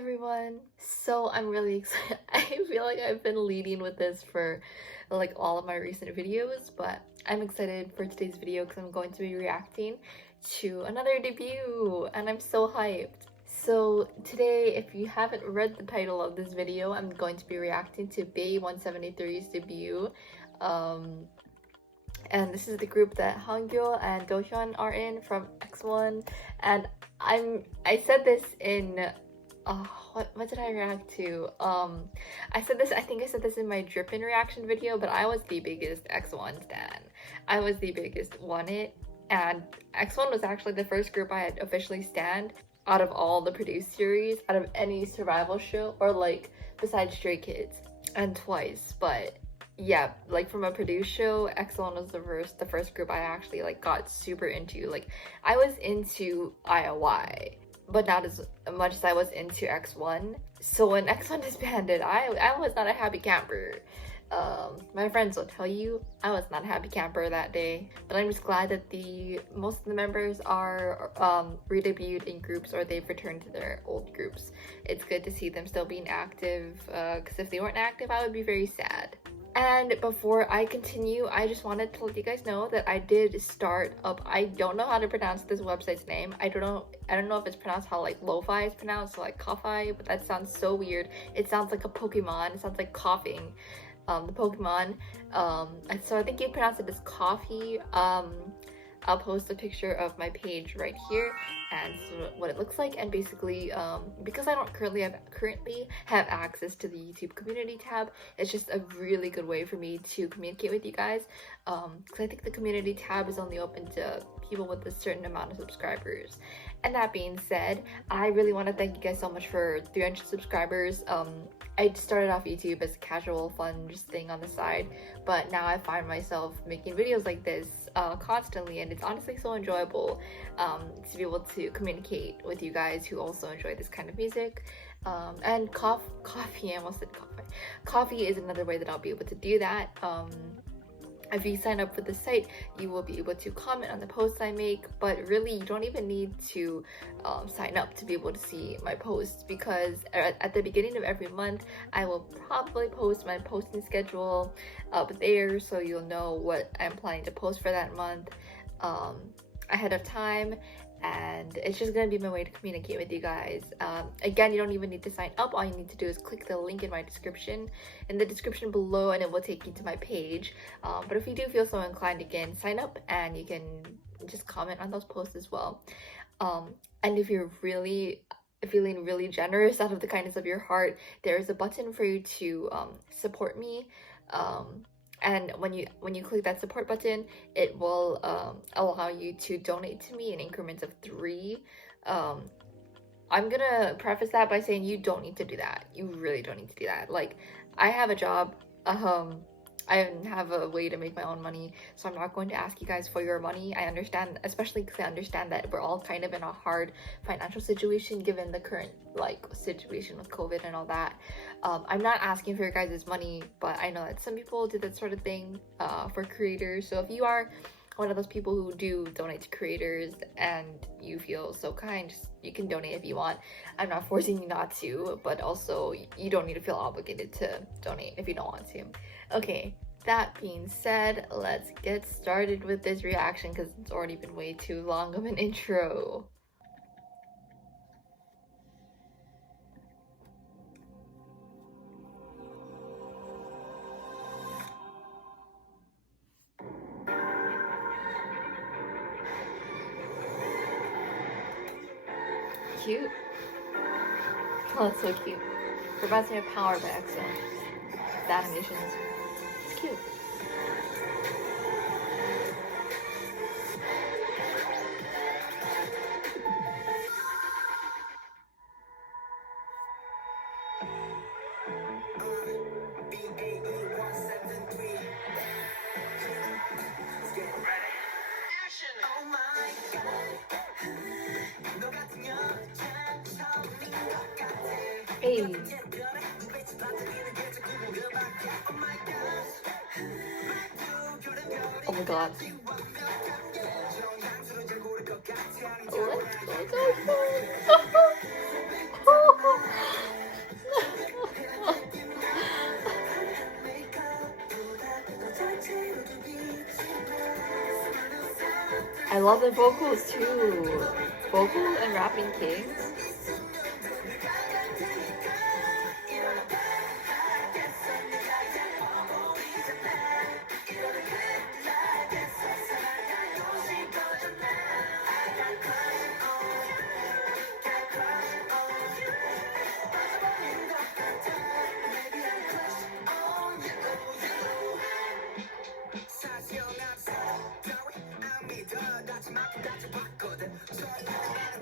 everyone. So I'm really excited. I feel like I've been leading with this for like all of my recent videos, but I'm excited for today's video because I'm going to be reacting to another debut and I'm so hyped. So today, if you haven't read the title of this video, I'm going to be reacting to BAE173's debut. And this is the group that Hangyo and Dohyun are in from X1, and I said this in what did I react to? I think I said this in my Drippin' reaction video, but I was the biggest X1 stan. I was the biggest One It, and X1 was actually the first group I had officially stanned out of all the produced series, out of any survival show, or like besides Stray Kids and Twice. But yeah, like from a produced show, X1 was the first group I actually like got super into. Like I was into IOI, but not as much as I was into X1. So when X1 disbanded, I was not a happy camper. My friends will tell you I was not a happy camper that day, but I'm just glad that most of the members are re-debuted in groups, or they've returned to their old groups. It's good to see them still being active, because if they weren't active, I would be very sad. And before I continue, I just wanted to let you guys know that I did start up. I don't know how to pronounce this website's name. I don't know if it's pronounced how like lo-fi is pronounced, so like coffee, but that sounds so weird. It sounds like a Pokemon. It sounds like coughing. The Pokemon. So I think you pronounce it as coffee. I'll post a picture of my page right here and so what it looks like. And basically, because I don't currently have access to the YouTube community tab, it's just a really good way for me to communicate with you guys. Because I think the community tab is only open to people with a certain amount of subscribers. And that being said, I really want to thank you guys so much for 300 subscribers. I started off YouTube as a casual, fun just thing on the side, but now I find myself making videos like this constantly, and it's honestly so enjoyable to be able to communicate with you guys who also enjoy this kind of music. And coffee, I almost said coffee. Coffee is another way that I'll be able to do that. If you sign up for the site, you will be able to comment on the posts I make, but really you don't even need to sign up to be able to see my posts, because at the beginning of every month, I will probably post my posting schedule up there, so you'll know what I'm planning to post for that month ahead of time. And it's just gonna be my way to communicate with you guys. Again, you don't even need to sign up. All you need to do is click the link in the description below, and it will take you to my page. But if you do feel so inclined, again, sign up and you can just comment on those posts as well. And if you're really feeling really generous out of the kindness of your heart, there is a button for you to support me. And when you click that support button, it will allow you to donate to me in increments of 3. I'm gonna preface that by saying you don't need to do that. You really don't need to do that. Like, I have a job. I have a way to make my own money, so I'm not going to ask you guys for your money. I understand, especially because I understand that we're all kind of in a hard financial situation given the current like situation with COVID and all that. I'm not asking for your guys' money, but I know that some people do that sort of thing for creators. So if you are one of those people who do donate to creators and you feel so kind, you can donate if you want. I'm not forcing you not to, but also you don't need to feel obligated to donate if you don't want to. Okay, that being said, let's get started with this reaction because it's already been way too long of an intro. Cute. Oh, it's so cute. Reminds me of Power by EXO. The animations. It's cute. Hey. Oh my god. Let's go. love their vocals too. Vocal and rapping kings.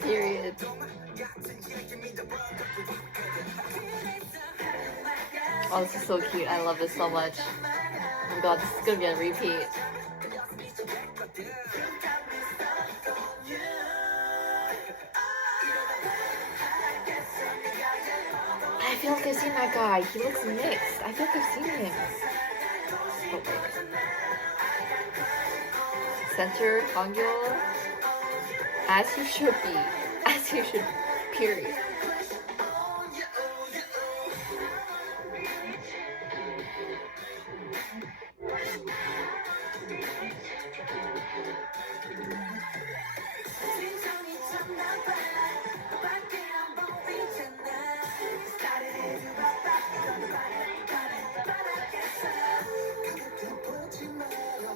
Period. Oh, this is so cute. I love this so much. Oh my god, this is gonna be on repeat. I feel like I've seen that guy. He looks mixed. I feel like I've seen him. Oh, wait. Center, Hangul. As you should be. As you should, period.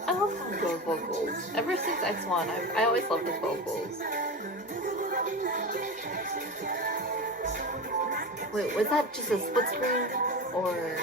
I love Hangul's vocals. Ever since X1, I always loved his vocals. Wait, was that just a split screen? Or...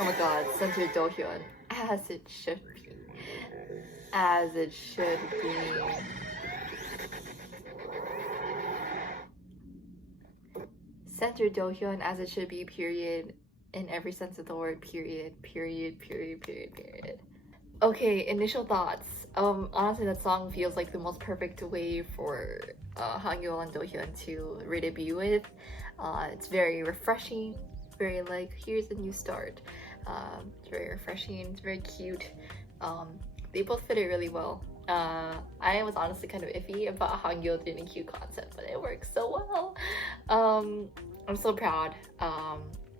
oh my god, center Dohyun, as it should be. As it should be. Center Dohyun as it should be, period. In every sense of the word, period. Period, period, period, period. Okay, initial thoughts. Honestly, that song feels like the most perfect way for Hangul and Dohyun to redebut with. It's very refreshing, very like, here's a new start. It's very refreshing, it's very cute. They both fit it really well. I was honestly kind of iffy about Hangul doing a cute concept, but it works so well. I'm so proud.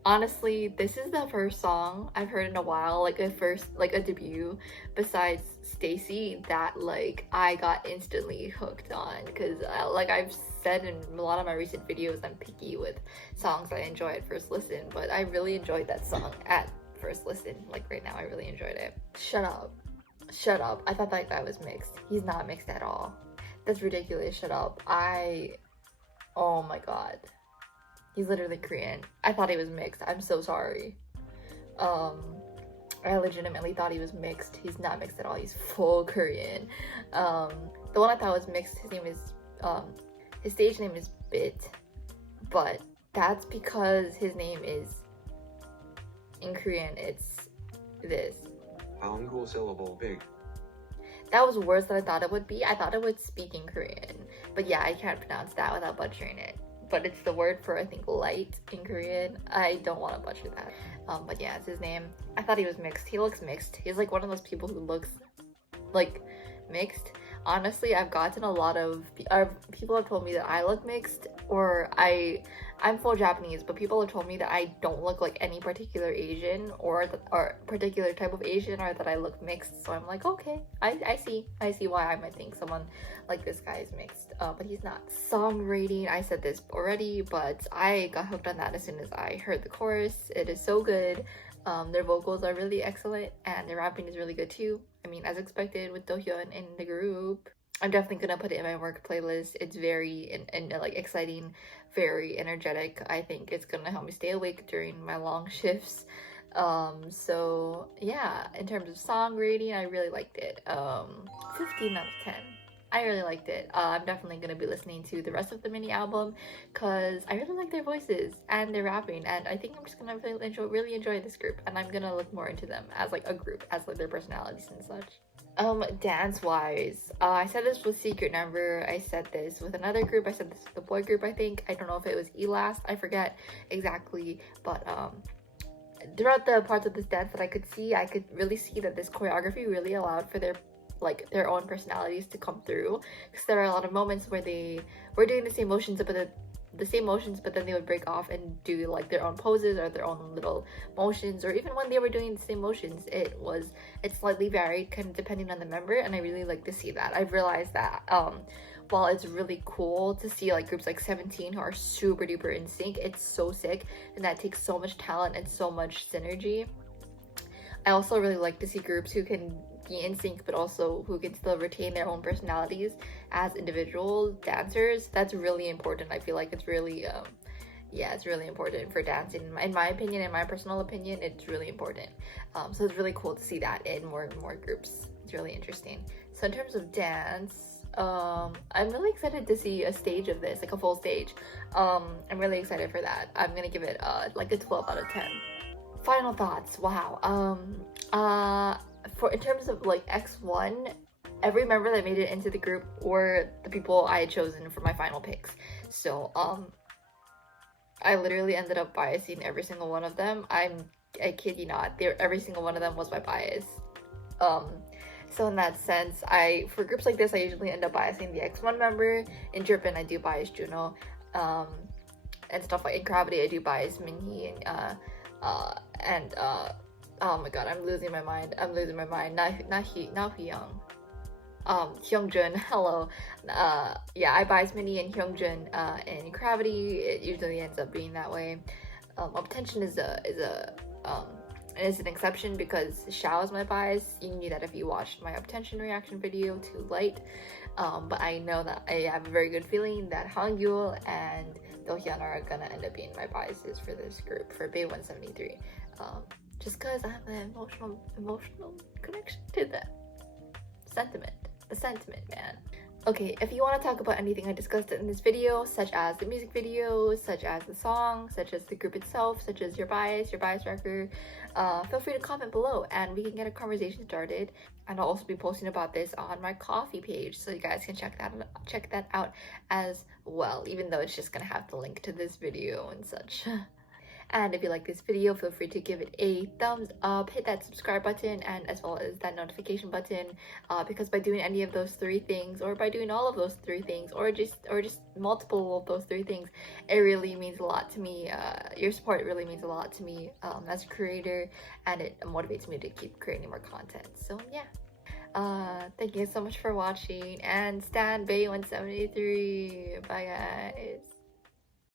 Honestly, this is the first song I've heard in a while, like a debut besides Stacy, that like I got instantly hooked on, because like I've said in a lot of my recent videos, I'm picky with songs I enjoy at first listen, but I really enjoyed that song at first listen. Like right now, I really enjoyed it. Shut up. Shut up. I thought that guy was mixed. He's not mixed at all. That's ridiculous. Shut up. Oh my god. He's literally Korean. I thought he was mixed. I'm so sorry. I legitimately thought he was mixed. He's not mixed at all. He's full Korean. The one I thought was mixed, his name is, his stage name is Bit, but that's because his name is, in Korean, it's this. Hangul syllable big. That was worse than I thought it would be. I thought it would speak in Korean, but yeah, I can't pronounce that without butchering it. But it's the word for, I think, light in Korean. I don't want to butcher that. But yeah, it's his name. I thought he was mixed. He looks mixed. He's like one of those people who looks like mixed. Honestly, I've gotten a lot of people have told me that I look mixed, or I'm full Japanese, but people have told me that I don't look like any particular Asian or particular type of Asian, or that I look mixed. So I'm like, okay, I see why I might think someone like this guy is mixed, but he's not. Song rating, I said this already, but I got hooked on that as soon as I heard the chorus. It is so good. Their vocals are really excellent, and their rapping is really good too. I mean, as expected with Dohyun in the group. I'm definitely gonna put it in my work playlist. It's very like exciting, very energetic. I think it's gonna help me stay awake during my long shifts. So yeah, in terms of song rating, I really liked it. 15 out of 10. I really liked it. I'm definitely gonna be listening to the rest of the mini album because I really like their voices and their rapping, and I think I'm just gonna really enjoy this group, and I'm gonna look more into them as like a group, as like their personalities and such. Dance wise, I said this with Secret Number, I said this with another group, I said this with the boy group, I think. I don't know if it was Elast, I forget exactly, but throughout the parts of this dance that I could see, I could really see that this choreography really allowed for their own personalities to come through, because there are a lot of moments where they were doing the same motions, but then they would break off and do like their own poses or their own little motions, or even when they were doing the same motions, it's slightly varied kind of depending on the member, and I really like to see that. I've realized that while it's really cool to see like groups like 17 who are super duper in sync, it's so sick, and that takes so much talent and so much synergy. I also really like to see groups who can be in sync but also who can still retain their own personalities as individual dancers. That's really important. I feel like it's really it's really important for dancing. In my opinion, in my personal opinion, it's really important. So it's really cool to see that in more and more groups. It's really interesting. So in terms of dance, I'm really excited to see a stage of this, like a full stage. I'm really excited for that. I'm gonna give it like a 12 out of 10. Final thoughts. Wow. In terms of like X1, every member that made it into the group were the people I had chosen for my final picks. So I literally ended up biasing every single one of them. I kid you not, every single one of them was my bias. So in that sense, for groups like this, I usually end up biasing the X1 member. In Japan, I do bias Juno, and stuff like in Gravity, I do bias Minhee and oh my god, I'm losing my mind. Not Hyung. Hyungjun, hello. Yeah, I bias Minhee and Hyungjun in Gravity. It usually ends up being that way. Obtention is an exception because Xiao is my bias. You knew that if you watched my Obtention reaction video to Light. But I know that I have a very good feeling that Hangul and Dohyun are gonna end up being my biases for this group, for BAE173. Just because I have an emotional connection to the sentiment, man. Okay, if you want to talk about anything I discussed in this video, such as the music video, such as the song, such as the group itself, such as your bias record, feel free to comment below and we can get a conversation started. And I'll also be posting about this on my Ko-fi page, so you guys can check that out as well, even though it's just gonna have the link to this video and such. And if you like this video, feel free to give it a thumbs up, hit that subscribe button, and as well as that notification button, because by doing any of those three things, or by doing all of those three things, or just multiple of those three things, it really means a lot to me. Your support really means a lot to me as a creator, and it motivates me to keep creating more content. So yeah, thank you so much for watching, and stan BAE173. Bye guys.